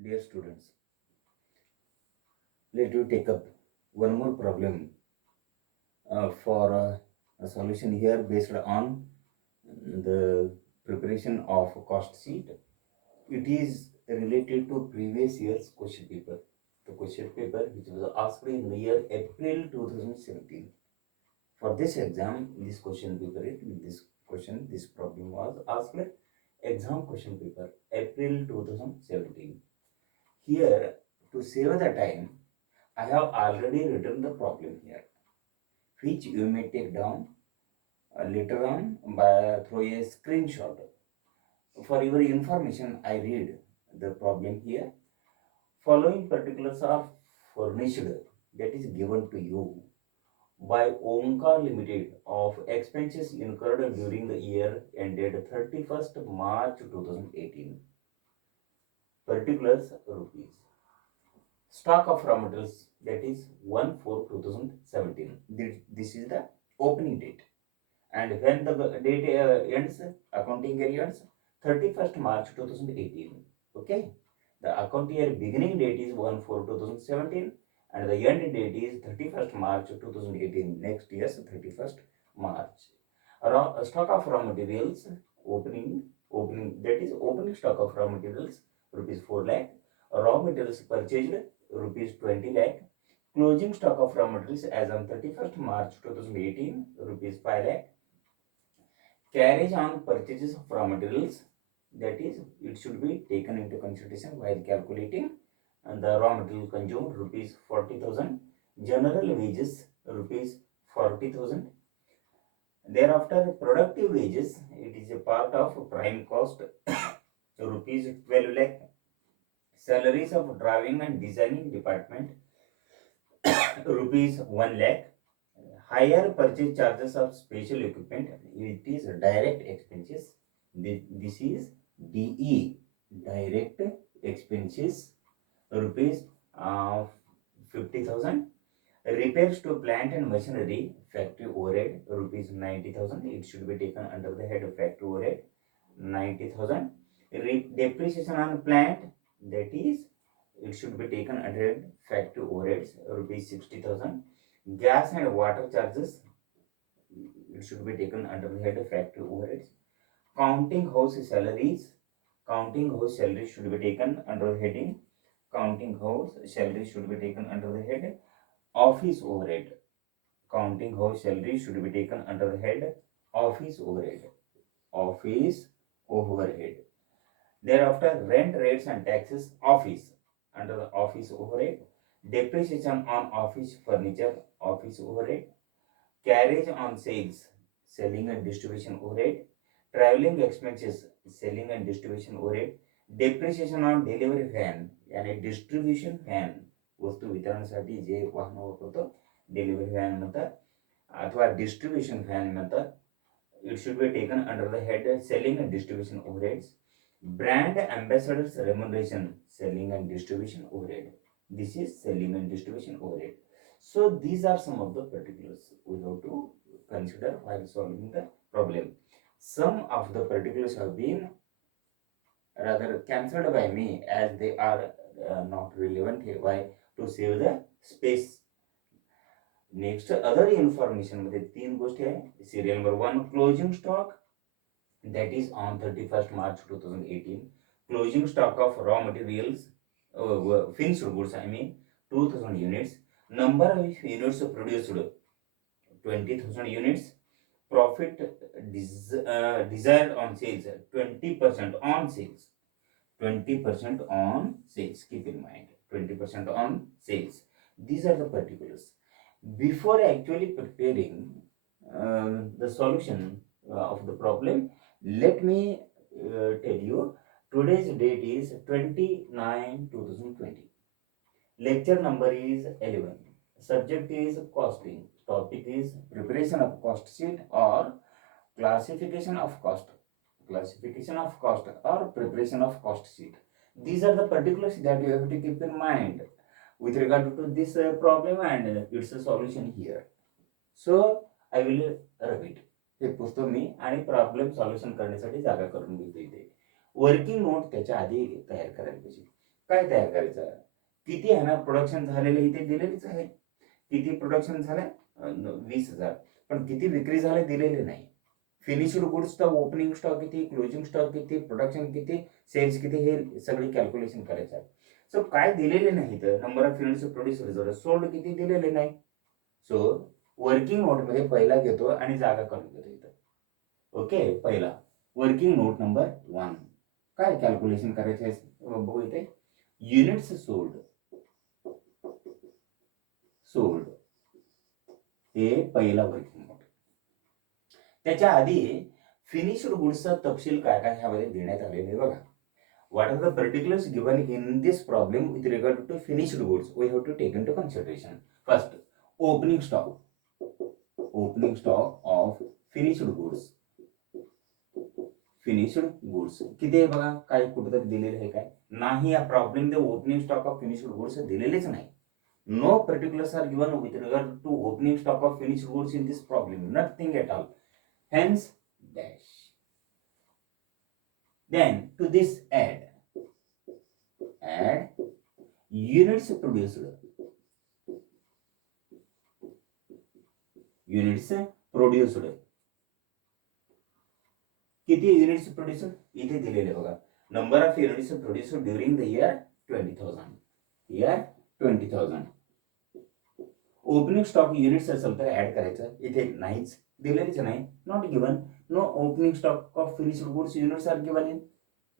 Dear students, let me take up one more problem for a solution here based on the preparation of a cost sheet. It is related to previous year's question paper. The question paper which was asked in the year April 2017. For this exam, this question paper, this problem was asked exam question paper April 2017. Here, to save the time, I have already written the problem here, which you may take down later on by through a screenshot. For your information, I read the problem here. Following particulars are furnished, that is given to you by Omkar Limited of expenses incurred during the year ended 31st March 2018. Particulars rupees. Stock of raw materials, that is 1/4/2017. This is the opening date, and when the date ends, accounting year ends 31st March 2018. Okay, the accounting year beginning date is 1/4/2017 and the end date is 31st March 2018, next year's 31st March. Stock of raw materials, opening that is opening stock of raw materials rupees 4 lakh, raw materials purchased rupees 20 lakh, closing stock of raw materials as on 31st March 2018 rupees 5 lakh, carriage on purchases of raw materials, that is it should be taken into consideration while calculating, and the raw material consumed rupees 40,000, general wages rupees 40,000. Thereafter productive wages, it is a part of prime cost rupees 12 lakh, salaries of drawing and designing department rupees 1 lakh, higher purchase charges of special equipment, it is direct expenses. This is DE, direct expenses, rupees 50,000. Repairs to plant and machinery, factory overhead, rupees 90,000. It should be taken under the head of factory overhead, 90,000. Depreciation on plant, that is it should be taken under factory overheads, rupees 60,000. Gas and water charges, it should be taken under the head of factory overheads. Counting house salaries, should be taken under the heading counting house salary should be taken under the head office overhead. Counting house salary should be taken under the head office overhead. Office overhead. Thereafter, rent rates and taxes, office, under the office overhead. Depreciation on office furniture, office overhead. Carriage on sales, selling and distribution overhead. Traveling expenses, selling and distribution overhead. Depreciation on delivery van यानी distribution van वस्तू वितरणासाठी जे वाहन वापरतो delivery van म्हणतात अथवा distribution van म्हणतात. It should be taken under the head selling and distribution overheads. Brand ambassadors remuneration, selling and distribution overhead. This is selling and distribution overhead. So these are some of the particulars we have to consider while solving the problem. Some of the particulars have been rather cancelled by me as they are not relevant here. Why? To save the space. Next other information मध्ये तीन गोष्टी आहे. Serial number 1 closing stock, that is on 31st March 2018. Closing stock of raw materials, finished goods, I mean 2000 units. Number of units produced 20,000 units. Profit desired on sales 20% on sales. 20% on sales. Keep in mind 20% on sales. These are the particulars. Before actually preparing the solution of the problem, let me tell you today's date is 29/2020. Lecture number is 11. Subject is costing. Topic is preparation of cost sheet or classification of cost. Classification of cost or preparation of cost sheet. These are the particulars that you have to keep in mind with regard to this problem and its solution here. So I will repeat. हे पुस्तक मी आणि problem solution करण्यासाठी जागा करून घेतो इथे. Working note त्याच्या आधी तयार करायला पाहिजे. काय तयार करायचं, किती आहे ना प्रोडक्शन झालेलं इथे दिलेलीच आहे, किती प्रोडक्शन झालं 20,000, पण किती विक्री झाले दिलेले नाही. फिनिश्ड गुड्सचा ओपनिंग स्टॉक किती, क्लोजिंग स्टॉक किती, प्रोडक्शन किती, सेल्स किती, हे सगळे कॅल्क्युलेशन करायचं आहे. सो काय दिलेले नाही तर number of units produce sold किती दिलेले नाही. सो वर्किंग नोटमध्ये पहिला घेतो आणि जागा काढून घेतो इथं. ओके, पहिला वर्किंग नोट नंबर 1 काय कॅल्क्युलेशन करायचं आहे बघू इथे. युनिट्स सोल्ड हे पहिला वर्किंग नोट. त्याच्या आधी फिनिश्ड गुड्सचा तपशील काय काय ह्यामध्ये देण्यात आलेले आहे बघा. What are the particulars given in this problem with regard to finished goods? We have to take into consideration. First, opening stock of finished goods. किती आहे बघा, काय कुठेतरी दिलेलं आहे काय नाही. या प्रॉब्लेम मध्ये opening stock of finished goods दिलेलेच नाही. No particulars are given with regard to opening stock of finished goods in this problem, nothing at all. Hence dash. Then to this add units produced. किती units produced इथे दिलेले बघा. Number of units produced during the year 20,000. Opening stock units असेल तर add करायचं, इथे नाहीच दिलेलीच नाही. Not given. No opening stock of finished goods units are given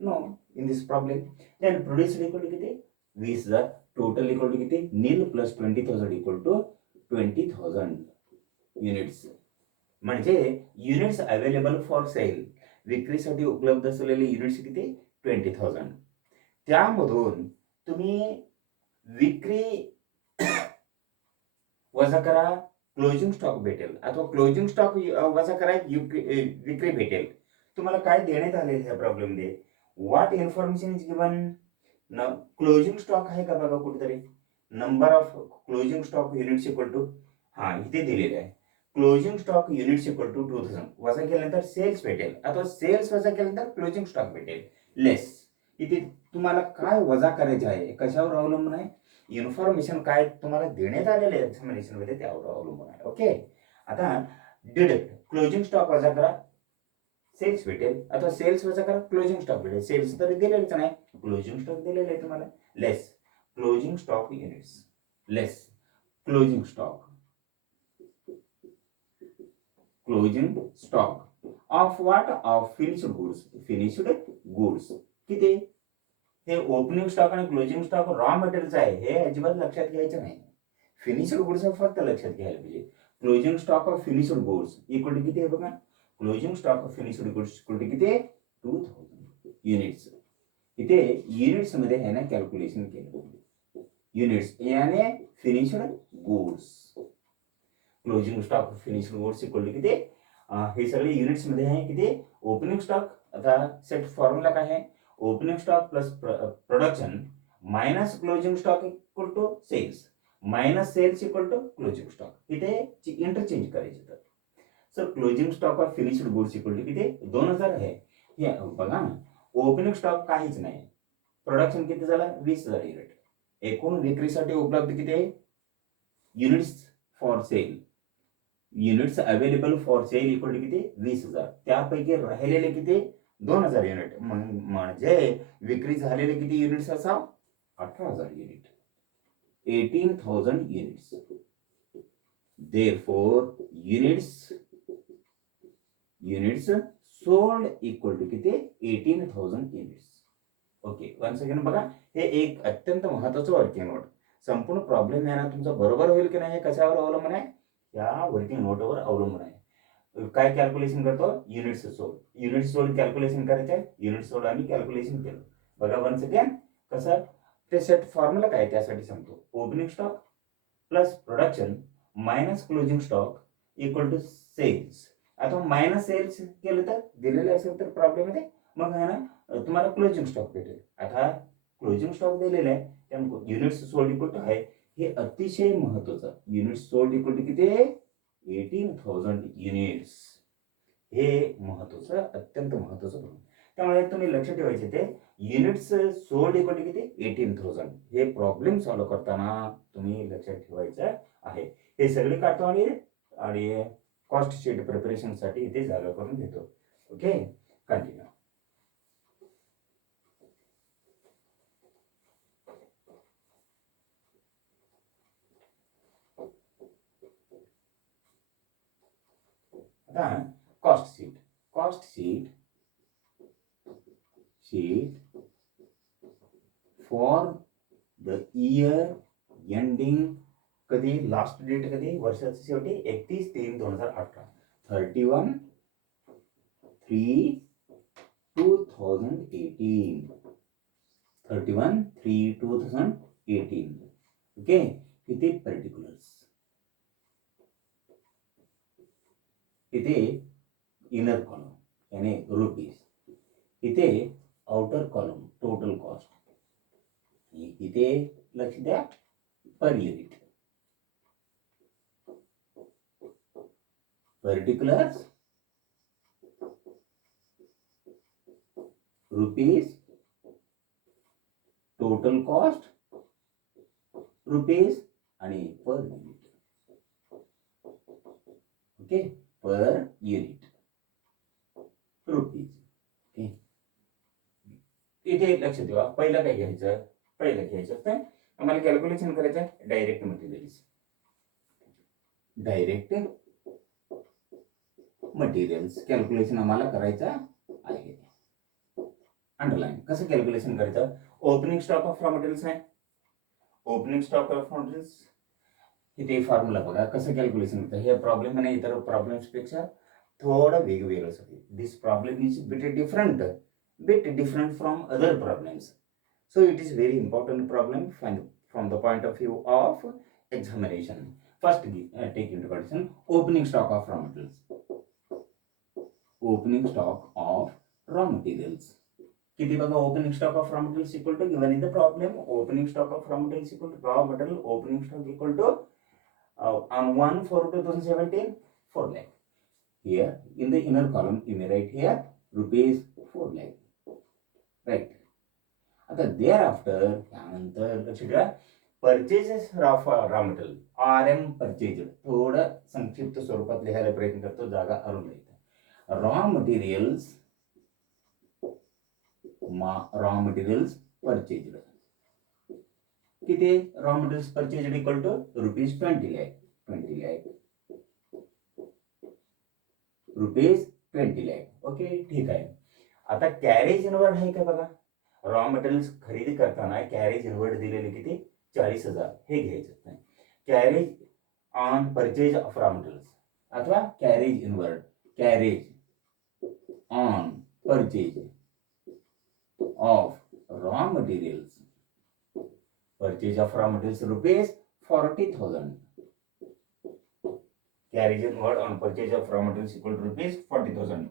in this problem. Then produced equal to किती 20,000, total equal to किती nil plus 20,000 equal to 20,000 units. म्हणजे युनिट्स अवेलेबल फॉर सेल, विक्रीसाठी उपलब्ध असलेले युनिट्स किती 20,000. त्यामधून तुम्ही विक्री वजा करा, क्लोजिंग स्टॉक भेटेल, अथवा क्लोजिंग स्टॉक वजा करा विक्री भेटेल. तुम्हाला काय देण्यात आलेलं ह्या प्रॉब्लेम मध्ये, what information is given. Closing stock आहे का बघा कुठेतरी. Number of closing stock units equal to, हा इथे दिलेले आहे, closing stock units equal to 2,000 वजा केल्यानंतर सेल्स भेटेल, अथवा सेल्स वजा केल्यानंतर क्लोजिंग स्टॉक भेटेल लेस. इथे तुम्हाला काय वजा करायचे आहे, कशावर अवलंबून आहे, इन्फॉर्मेशन काय तुम्हाला देण्यात आलेले आहे एक्झामिनेशन मध्ये त्यावर अवलंबून आहे. ओके, आता डिडक्ट क्लोजिंग स्टॉक वजा करा, सेल्स भेटेल, अथवा सेल्स वजा करा क्लोजिंग स्टॉक भेटेल. सेल्स तर दिलेलेच नाही, क्लोजिंग स्टॉक दिलेले आहे तुम्हाला. Less closing stock units, less closing stock of what, of finished goods. किती, हे ओपनिंग स्टॉक आणि क्लोजिंग स्टॉक रॉ मटेरियलच आहे, हे अजिबात लक्षात घ्यायचं नाही. फिनिश्ड गुड्स फक्त लक्षात घ्यायला पाहिजे. Closing stock of finished goods equal to किती आहे बघा. Closing stock of finished goods equal to किती 2,000 युनिट्स. इथे युनिट्स मध्ये आहे ना कॅल्क्युलेशन केलं, युनिट्स याने finished goods. Closing stock of finished goods equal to किती, हे सगळे युनिट्स मध्ये आहे किती. ओपनिंग स्टॉक, आता सेट फॉर्म्युला काय आहे, opening stock plus production minus closing stock equal to sales, minus sales equal to closing stock. इथे इंटरचेंज करायचे. तर sir closing stock of finished goods equal to किती 2,000 आहे. हे बघा ना, ओपनिंग स्टॉक काहीच नाही, प्रोडक्शन किती झाला 20,000 युनिट. एकूण विक्रीसाठी उपलब्ध किती units for sale, units available for sale equal to किती 20,000. त्यापैकी राहिलेले किती 2,000 युनिट, म्हणजे विक्री झालेले किती युनिट्स असाव 18,000 unit, 18,000 units. Therefore units sold equal to किती 18,000 युनिट्स. ओके, वन्स अगेन बघा, हे एक अत्यंत महत्वाचं वर्किंग नोट. संपूर्ण प्रॉब्लेम आहे ना तुमचा बरोबर होईल की नाही कशावर अवलंबून आहे, या वर्किंग नोटवर अवलंबून आहे. काय कॅल्क्युलेशन करतो, युनिट्स सोल्ड कॅल्क्युलेशन करायचं आहे. युनिट्स सोल्ड आम्ही कॅल्क्युलेशन केलं बघा. वन्स अगेन कसं ते सेट फॉर्म्युला काय त्यासाठी सांगतो. Opening stock plus production minus closing stock equal to sales. आता मायनस सेल्स केलं तर दिलेलं असेल तर प्रॉब्लेम मध्ये मग आहे ना तुम्हाला क्लोजिंग स्टॉक भेटेल. आता क्लोजिंग स्टॉक दिलेला आहे त्यामुळे युनिट्स सोल्ड इक्वल टू आहे, हे अतिशय महत्वाचं. युनिट्स सोल्ड इक्वल टू किती 18,000 युनिट्स, हे महत्वाचं अत्यंत महत्वाचं. त्यामुळे तुम्ही लक्ष ठेवायचे ते युनिट्स सोल्ड इक्वल टू किती 18,000. हे प्रॉब्लेम सॉल्व्ह करताना तुम्ही लक्षात ठेवायचं आहे. हे सगळे काढतो आणि कॉस्ट शीट प्रिपरेशनसाठी इथे जागा करून घेतो. Okay, continue. आता cost sheet for the year ending कधी, लास्ट डेट कधी, वर्षाची शेवटी 31/3/2018, 31/3/2018, 31/3/2018. ओके, इथे पर्टिक्युलर्स, इथे इनर कॉलम यानी रुपीज, इथे आउटर कॉलम टोटल कॉस्ट, इथे लक्ष द्या per unit, particulars rupees, total cost rupees आणि per unit. Okay, per unit rupees. Okay, इथे लक्ष ठेवा. पहिलं काय घ्यायचं, तर आम्हाला कॅल्क्युलेशन करायचं डायरेक्ट मटेरियल्स कॅल्क्युलेशन आम्हाला करायचं आहे. अंडरलाईन. कसं कॅल्क्युलेशन करायचं, opening stock of raw materials आहे, opening stock of raw materials, इथे फॉर्म्युला बघा कसं कॅल्क्युलेशन करतं. हे प्रॉब्लेम आणि इतर प्रॉब्लेम्स पेक्षा थोडं वेगवेगळं आहे. This problem is bit different from other problems. So it is very important problem from the point of view of examination. First, take into consideration opening stock of raw materials. Opening stock of raw materials. किती बघा, opening stock of raw materials equal to, given in the problem, opening stock of raw materials equal to raw material opening stock equal to on 1/4/2017 4 lakh. Here in the inner column you may write here rupees 4 lakh. Right. आता thereafter त्यानंतर लक्ष द्या, purchases of raw material, RM purchase, थोडं संक्षिप्त स्वरूपात लिहायला प्रयत्न करतो, जागा अरून लिहितो. रॉ मटेरियल्स परचेज किती, raw materials purchase equal to rupees 20 lakh, rupees 20 lakh. Okay, ठीक आहे. आता कॅरेज इनवर्ड आहे का बघा, रॉ मटेरियल्स खरेदी करताना कॅरेज इनवर्ड दिलेले किती 40,000, हे घ्यायचं नाही. Carriage on purchase of raw materials अथवा carriage inward, carriage on purchase of raw materials, purchase of raw materials rupees 40,000, carriage inward on purchase of raw materials equal to rupees 40,000.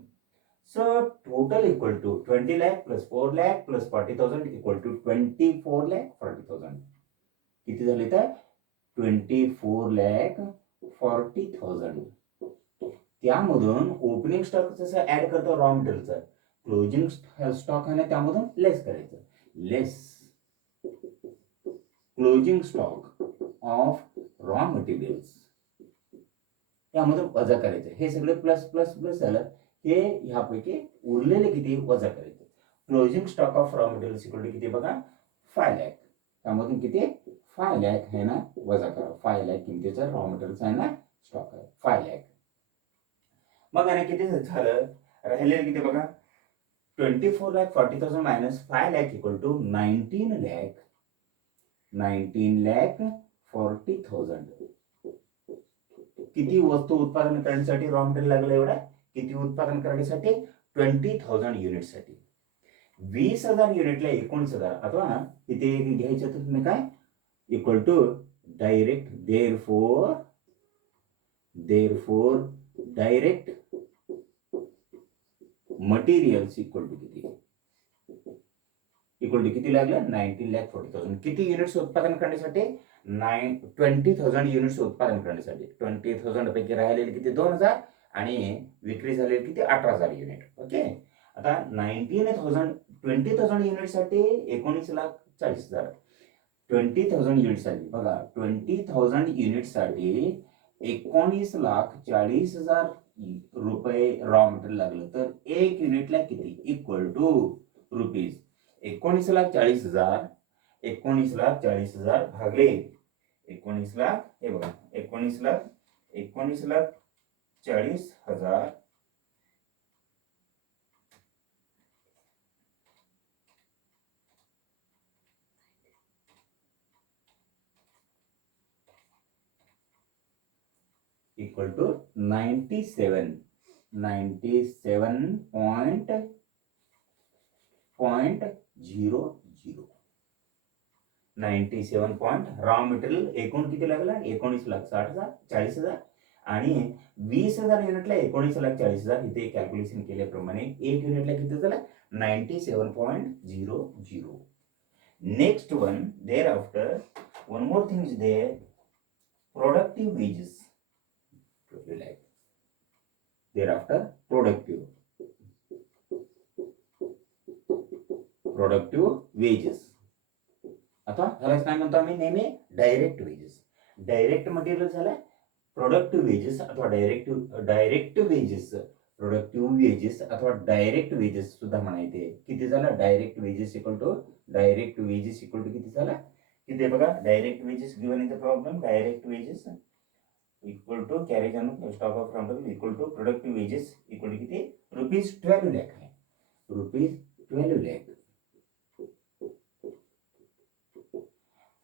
So total equal to 20 lakh plus 4 lakh plus 40,000 equal to 24 lakh 40,000. किती झाले तर 24 lakh 40,000. त्यामधून opening stock जसं add करतो raw मटेरियलचं, closing stock आहे ना त्यामधून लेस करायचं, less closing stock of raw materials, त्यामध्ये वजा करायचं. हे सगळे प्लस प्लस प्लस झालं, हे ह्यापैकी उरलेले किती वजा करायचं. Closing stock of raw materials equal to किती बघा 5 lakh, त्यामधून किती 5 lakh आहे ना वजा करा. 5 lakh किमतीचा रॉ मटेरियल्स आहे ना स्टॉक आहे 5 lakh. मग आणि किती झालं, राहिलेलं किती बघा 24 lakh 40,000 minus 5 lakh equal to 19 lakh 40,000. किती वस्तू उत्पादन करण्यासाठी रॉ मटेरियल लागलं, एवढा किती उत्पादन करण्यासाठी 20,000 युनिटसाठी. 20,000 युनिटला 19,000 अथवा इथे घ्यायचं तर तुम्ही काय equal to direct, therefore direct materials equal to किती लागलं 19 lakh 40,000. किती युनिट्स उत्पादन करण्यासाठी 20,000 युनिट्स उत्पादन करण्यासाठी. 20,000 पैकी राहिलेले किती 2,000 आणि विक्री झालेली किती 18,000 युनिट. ओके, आता 20,000 युनिटसाठी 19,40,000. 20,000 युनिटसाठी बघा, 20,000 युनिटसाठी 19,40,000 रुपये रॉ मटेरियल लागलं, तर एक युनिटला किती इक्वल टू रुपीज 19,40,000. 19,40,000 भागले 19 लाख, हे बघा 19,40,000 इक्वल टू 97 97 रॉ मटेरियल एकूण किती लागला 19,60,000 आणि 20,000 युनिटला 19,40,000. इथे कॅल्क्युलेशन केल्याप्रमाणे एक युनिटला किती झालं 97.00. Next one thereafter one more thing is there, productive wages. Thereafter productive wages. आता ह्यालाच काय म्हणतो आम्ही नेहमी डायरेक्ट वेजेस. डायरेक्ट मटेरियल झालं प्रोडक्टिव्ह वेजेस अथवा डायरेक्ट वेजेस. प्रोडक्टिव्ह वेजेस अथवा डायरेक्ट वेजेस सुद्धा म्हणायचे. किती झालं डायरेक्ट वेजेस इक्वल टू किती झाला, किती बघा direct wages given in the problem. Direct wages equal to carriage on stock of raw equal to productive wages equal to किती ₹12 लाख आहे. ₹12 लाख.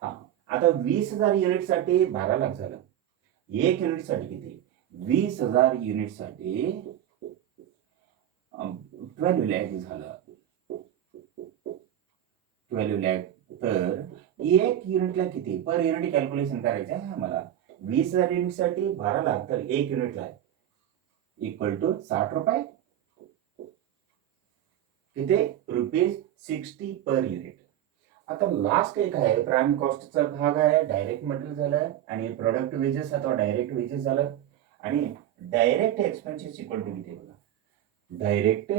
हा आता 20,000 युनिटसाठी 12 लाख झालं. एक युनिटसाठी किती 20,000 युनिटसाठी 12 लाख झालं. 12 लाख. तर एक युनिटला किती पर युनिट कॅल्क्युलेशन करायचं आहे आम्हाला. 20,000 युनिटसाठी 12 लाख, तर एक युनिटला इक्वल टू 60 रुपये. किती ₹60 पर युनिट. आता लास्ट एक आहे प्राइम कॉस्टचा भाग आहे. डायरेक्ट मटेरियल झालं आणि प्रोडक्ट वेजेस अथवा डायरेक्ट वेजेस झालं आणि डायरेक्ट एक्सपेन्सेस इक्वल टू किती बघा डायरेक्ट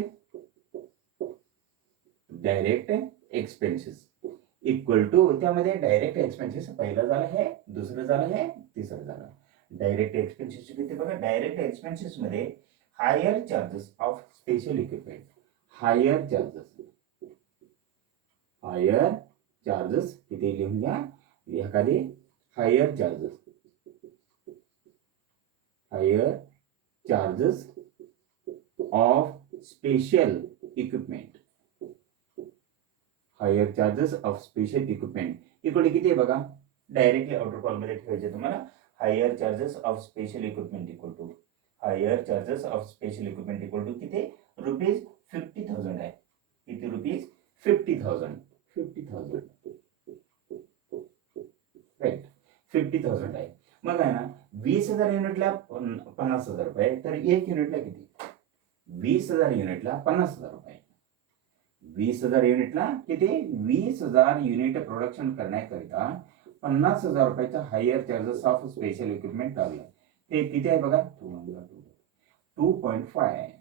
एक्सपेन्सेस इक्वल टू, त्यामध्ये डायरेक्ट एक्सपेन्सेस पहिलं झालं आहे, दुसरं झालं आहे, तिसरं झालं. डायरेक्ट एक्सपेन्सेस किती बघा, डायरेक्ट एक्सपेन्सेस मध्ये hire charges of special equipment. Hire charges किती लिहून घ्या एखादी. Hire charges of special equipment. Hire charges of special equipment equal किती आहे बघा, डायरेक्टली आउटर कॉल मध्ये ठेवायचे तुम्हाला. Hire charges of special equipment equal to किती ₹50,000 आहे. किती ₹50,000 राईट 50,000 आहे. मग आहे ना 20,000 युनिटला 50,000 रुपये, तर एक युनिटला किती 20,000 युनिटला 50,000 रुपये. 20,000 युनिटला किती 20,000 युनिट प्रोडक्शन करण्याकरिता 50,000 रुपयाचा higher charges of special equipment लागलं. ते किती आहे बघा 2.50.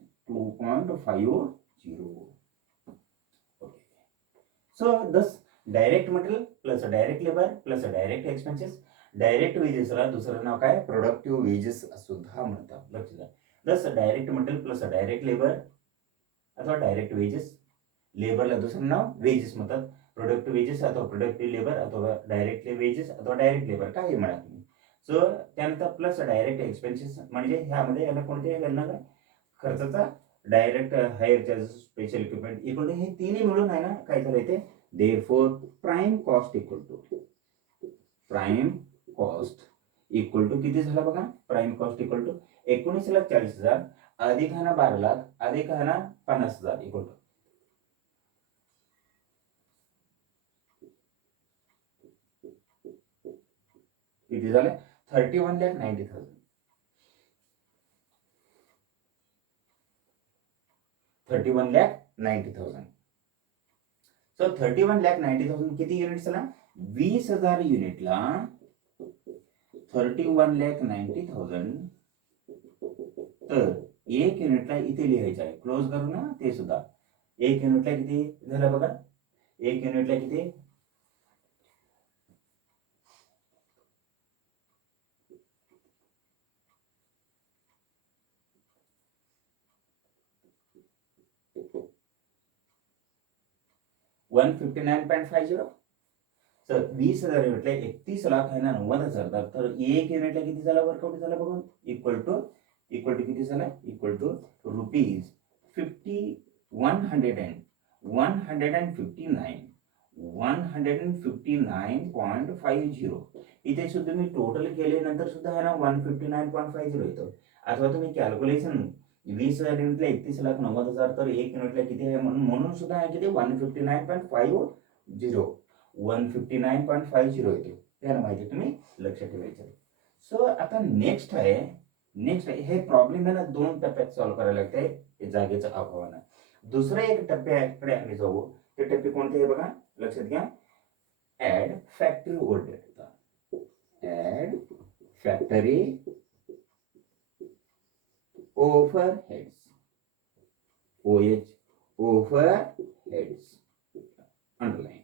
So thus direct material plus direct labor plus direct expenses. Direct वेजेसला दुसरं नाव काय प्रोडक्टिव्ह वेजेस सुद्धा म्हणतात, लक्षात घ्या. दस direct material plus direct labour अथवा डायरेक्ट वेजेस. लेबरला दुसरं नाव वेजेस म्हणतात. प्रोडक्टिव्ह वेजेस अथवा प्रोडक्टिव्ह लेबर अथवा डायरेक्ट वेजेस अथवा डायरेक्ट लेबर काही म्हणा तुम्ही. सो त्यानंतर प्लस डायरेक्ट एक्सपेन्सेस म्हणजे ह्यामध्ये याला कोणते गणना काय खर्चाचा direct hire charges special equipment equal to हे तिन्ही मिळून आहे ना काय झालं इथे. Therefore prime cost equal to किती झाला बघा. प्राइम कॉस्ट इक्वल टू 19,40,000 अधिक आहे ना 12 लाख अधिक आहे ना 50,000 इक्वल टू किती झालं 31,90,000. 31,90,000. सो 31,90,000 किती युनिट्स ना 20,000 युनिटला 31,90,000. तर एक युनिटला इथे लिहायचं आहे क्लोज करू ना ते सुद्धा एक युनिटला किती झालं बघा, एक युनिटला किती, 159.50. तर 20,000 युनिटला 31,90,000, तर एक युनिटला किती झाला वर्कआउट झाला बघून, इक्वल टू किती झाला, इक्वल टू रुपीज 159.50. इथे सुद्धा मी टोटल केले नंतर सुद्धा आहे ना 159.50 येतो. अथवा तुम्ही कॅल्क्युलेशन 20,000 युनिटला 31,90,000, तर एक युनिटला किती आहे म्हणून सुद्धा आहे किती 159.50, 159.50 येतो. त्याला माहिती तुम्ही लक्षात ठेवायचं. सो आता नेक्स्ट आहे हे प्रॉब्लेम आहे ना 2 टप्प्यात सॉल्व्ह करायला लागते जागेच्या अभावानं. दुसऱ्या एक टप्प्याकडे आम्ही जाऊ. ते टप्पे कोणते आहे बघा, लक्षात घ्या. Add factory overhead. Add factory overheads, OH, overheads, underline.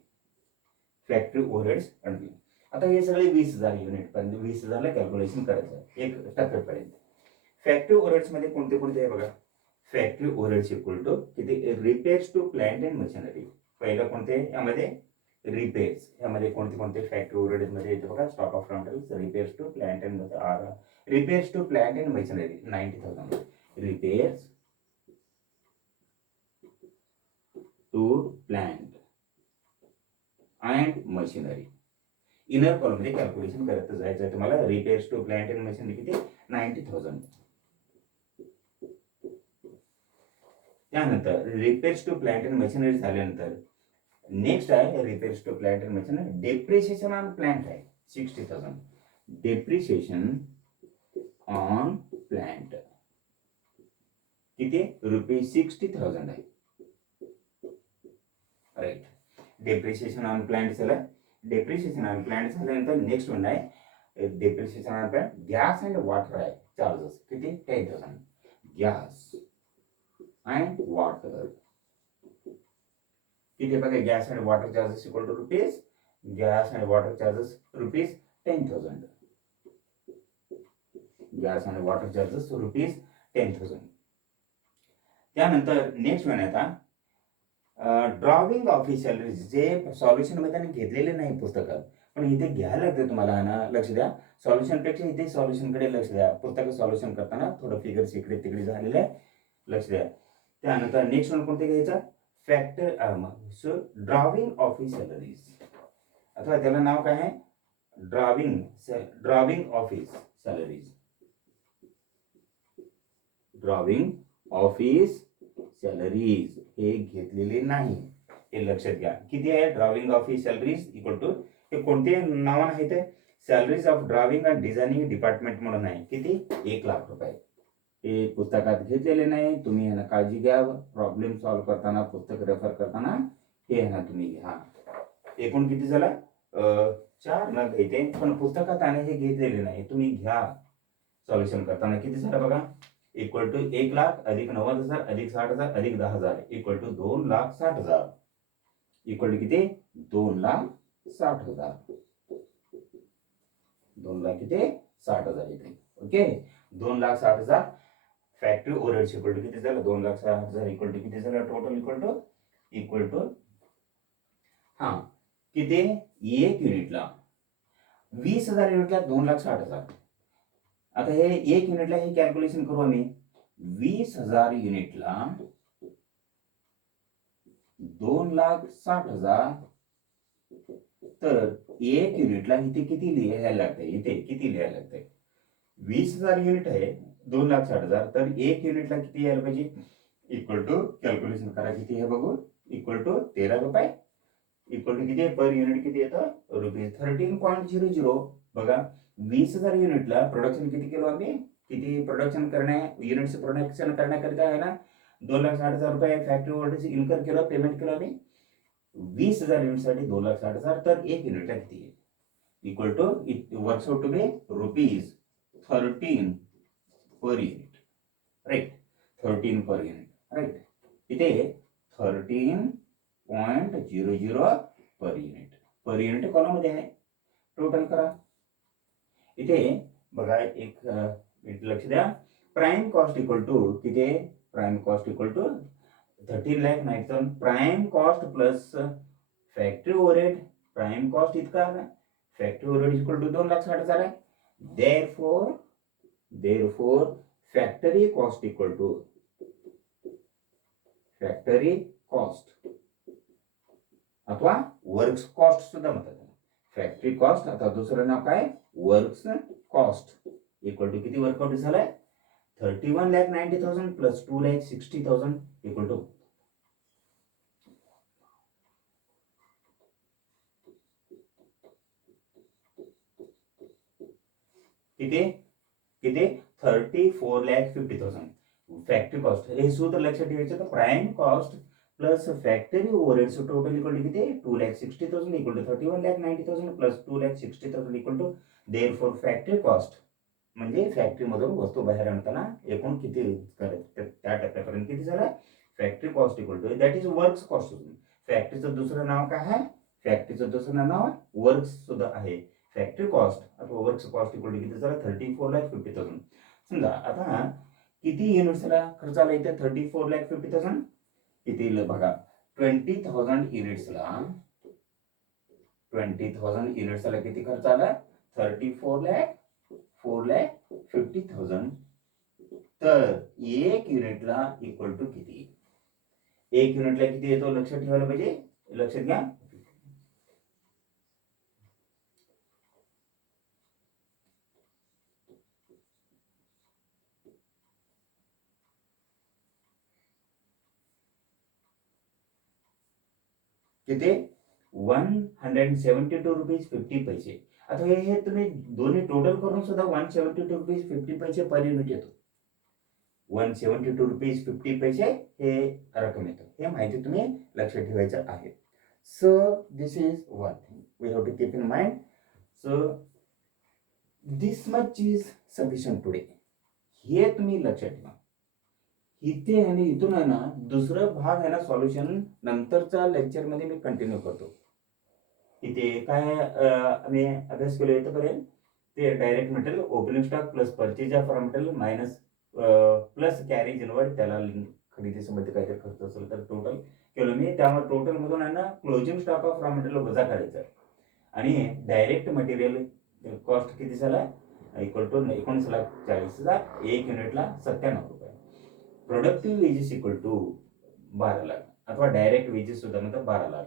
Factory overheads underline. आता हे सगळे 20,000 युनिट पर्यंत, 20,000ला कॅल्क्युलेशन करायचं एक टप्प्यापर्यंत. फॅक्टरी ओव्हरहेड्स मध्ये कोणते कोणते आहे बघा. फॅक्टरी ओव्हरहेड्स इक्वल टू किती, repairs to plant and machinery. पहिलं कोणते यामध्ये रिपेअर्स, यामध्ये कोणते कोणते फॅक्टरी ओव्हरहेड्स मध्ये येते बघा. Stock of rentals, repairs to plant and repairs to plant and machinery 90,000. Repairs to plant and machinery. Inner column मध्ये कॅल्क्युलेशन करत जायचं आहे तुम्हाला. Repairs to plant and machinery किती, 90,000. त्यानंतर repairs to plant and machinery झाल्यानंतर नेक्स्ट आहे repairs to plant and machinery. Depreciation on plant आहे 60,000. डेप्रिसिएशन ऑन प्लांट किती, ₹60,000 आहे. राईट. डेप्रिसिएशन ऑन प्लांट झालं. डेप्रिसिएशन ऑन प्लांट झाल्यानंतर नेक्स्ट वन आहे depreciation on plant. Gas and water आहे charges किती, 10,000. गॅस अँड वॉटर किती बघा, gas and water charges equal to rupees, gas and water charges rupees 10,000. Gas and water charges rupees 10,000. त्यानंतर next one आहे आता drawing office salaries. जे solution मध्ये घेतलेले नाही पुस्तकात, पण इथे घ्यायला लागते तुम्हाला ना. लक्ष द्या, सॉल्युशन पेक्षा इथे सॉल्युशन कडे लक्ष द्या. पुस्तक सॉल्युशन करताना थोडं फिगर्स इकडे तिकडे झालेले आहे, लक्ष द्या. त्यानंतर नेक्स्ट वन कोणते घ्यायचा, फॅक्टर ड्रॉविंग ऑफिस सॅलरीज, अथवा त्याला नाव काय आहे drawing office salaries. Drawing office salaries हे घेतलेले नाही, हे लक्षात घ्या. किती आहे drawing office salaries equal to, हे कोणते नावानं आहे ते, salaries of drawing and designing department म्हणून आहे. किती, 1,00,000 रुपये. हे पुस्तकात घेतलेले नाही. तुम्ही ह्याला काळजी घ्या. प्रॉब्लेम सॉल्व्ह करताना, पुस्तक रेफर करताना हे ह्याला तुम्ही घ्या. एकूण किती झाला, 4 न घेते, पण पुस्तकात आणि हे घेतलेले नाही. तुम्ही घ्या सॉल्युशन करताना. किती झालं बघा, इक्वल टू 1,00,000 अधिक 90,000 अधिक 60,000 अधिक 10,000 इक्वल टू 2,60,000. इक्वल टू किती, 2,60,000. 2,60,000 इथे. Okay, 2,60,000. Factory overheads equal to किती झालं, 2,60,000 इक्वल टू किती झालं, टोटल इक्वल टू हा किती, एक युनिटला 20,000 युनिटला 2,60,000. आता हे एक युनिटला हे कॅल्क्युलेशन करू आम्ही. 20,000 युनिटला 2,60,000, तर एक युनिटला इथे किती लिहायला लागते, इथे किती लिहायला लागते. 20,000 युनिट आहे 2,60,000, तर एक युनिटला किती यायला पाहिजे, इक्वल टू कॅल्क्युलेशन करा किती आहे बघू, इक्वल टू 13 रुपये. इक्वल टू किती पर युनिट किती येतं, ₹13.00. बघा 20,000 युनिटला प्रोडक्शन किती केलो आम्ही, किती प्रोडक्शन युनिटचं प्रोडक्शन करण्याकरिता आहे ना 2,60,000 रुपये फॅक्टरी ओव्हरहेड्स इन्कर केलं, पेमेंट केलं आम्ही. 20,000 युनिटसाठी 2,60,000, तर एक युनिटला किती आहे, equal to it works out to be ₹13 per unit. Right, 13 per unit. Right, इथे 13.00 पर युनिट कॉलममध्ये आहे. टोटल करा. इथे बघा एक मिनिट लक्ष द्या. प्राइम कॉस्ट इक्वल टू किती आहे? Prime cost equal to 13,90,000 prime cost plus factory overhead. Prime cost इतका आला, फॅक्टरी ओव्हरहेड इक्वल टू 2,60,000 आहे. therefore factory cost equal to factory cost अथवा वर्क्स कॉस्ट सुद्धा म्हणतात. फॅक्टरी कॉस्ट आता दुसरं नाव काय? वर्क्स कॉस्ट इक्वल टू किती वर्कआउट झालाय? 31,90,000 प्लस 2,60,000 इक्वल टू किती 34,50,000 फॅक्टरी कॉस्ट. हे सूत्र लक्षात ठेवायचं. तर prime cost plus factory overhead total equal to किती? 2,60,000 equal to 31,90,000 plus 2,60,000 equal to therefore factory cost म्हणजे फॅक्टरी मधून वस्तू बाहेर आणताना एकूण किती करायचं त्या टप्प्यापर्यंत किती झालं? Factory cost equal to that is works cost. फॅक्टरीचं दुसरं नाव काय आहे? फॅक्टरीचं दुसरं नाव वर्क्स सुद्धा आहे. फॅक्टरी कॉस्ट अथवा वर्क्स कॉस्ट इक्वल टू किती झालं? 34,50,000. समजा आता किती युनिट्सला खर्च आला इथे? 34,50,000. किती बघा 20,000 युनिट्सला 20,000 युनिट्सला किती खर्च आला? 4,50,000. तर एक युनिटला इक्वल टू किती? एक युनिटला किती येतो लक्षात ठेवायला पाहिजे. लक्षात घ्या. किती? 172 रुपीज 50 पैसे. आता हे तुम्ही दोन्ही टोटल करून सुद्धा 172 रुपीज 50 पैसे पर युनिट येतो. 172 रुपीज 50 पैसे हे रक्कम येतो. हे माहिती तुम्ही लक्षात ठेवायचं आहे. So this is one thing we have to keep in mind. So this much is sufficient today. हे तुम्ही लक्षात ठेवा. इथे आणि इथून आहे ना दुसरं भाग आहे ना सॉल्युशन नंतरच्या लेक्चर मध्ये मी कंटिन्यू करतो. इथे काय आम्ही अभ्यास केलो इथपर्यंत ते direct material opening stock plus purchase of raw material minus plus carriage inward त्याला खरेदीसंबंधी काहीतरी खर्च असेल तर टोटल केलं मी. त्यामुळे टोटल मधून आहे ना closing stock of raw material वजा करायचं आणि डायरेक्ट मटेरियल कॉस्ट किती झाला? Equal to 19,40,000. एक युनिटला 97 रुपये. Productive wages equal to 12 lakh अथवा डायरेक्ट वेजेस सुद्धा म्हणतात 12 लाख.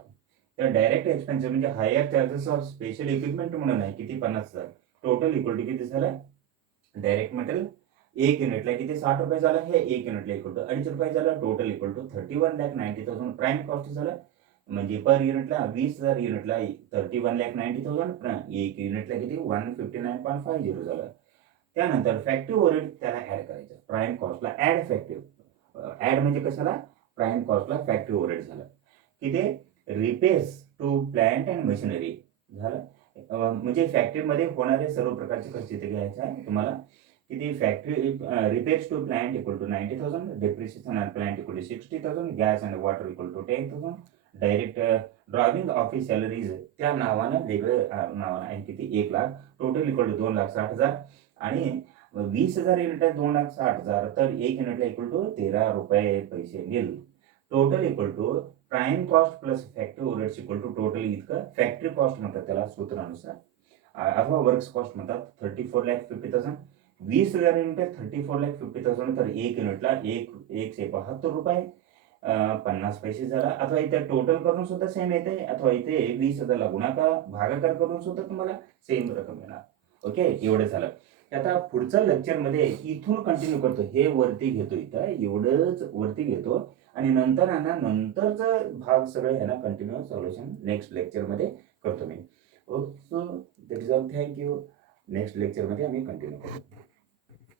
त्या डायरेक्ट एक्सपेन्सेस म्हणजे hire charges of special equipment म्हणून आहे किती? 50,000. टोटल इक्वल टू किती झालं? डायरेक्ट मटेरियल एक युनिटला किती? 60 रुपये झालं. हे एक युनिटला इक्वल टू 2.5 रुपये झालं. Total equal to 31,90,000 prime cost झालं. म्हणजे पर युनिटला 20,000 युनिटला 31,90,000. एक युनिटला किती? 159.50 झालं. त्यानंतर फॅक्टरी ओव्हरहेड त्याला ऍड करायचं. प्राइम कॉस्टला ऍड फॅक्टरी ऍड म्हणजे कशाला? प्राइम कॉस्टला फॅक्टरी ओव्हरहेड झालं. किती? Repairs to plant and machinery झालं. म्हणजे फॅक्टरीमध्ये होणारे सर्व प्रकारचे खर्च इथे घ्यायचे आहे तुम्हाला. किती? Factory repairs to plant equal to 90,000. Depreciation on plant equal to 60,000. Gas and water equal to 10,000. Direct drawing office salaries त्या नावानं वेगळं नावानं आहे किती? 1 लाख. टोटल इक्वल टू 2,60,000 आणि 20,000 युनिट आहे 2,60,000. तर एक युनिटला इक्वल टू 13 रुपये पैसे nil. Total equal to prime cost plus factory overheads equal to total इतकं फॅक्टरी कॉस्ट म्हणतात त्याला सूत्रानुसार अथवा वर्क्स कॉस्ट म्हणतात. 34,50,000. 20,000 युनिट 34,50,000. तर एक युनिटला 172 रुपये 50 पैसे झाला. अथवा इथे टोटल करून सुद्धा सेम येते अथवा इथे 20,000ला गुणाकार भागाकार करून सुद्धा तुम्हाला सेम रक्कम येणार. ओके एवढं झालं. आता पुढच्या लेक्चर मध्ये इथून कंटिन्यू करतो. हे वरती घेतो इथं एवढंच वरती घेतो आणि नंतर आहे ना नंतरचं भाग सगळं आहे ना कंटिन्यू सॉल्युशन नेक्स्ट लेक्चर मध्ये करतो मी. Okay so that is all. Thank you. Next lecture मध्ये आम्ही कंटिन्यू करतो.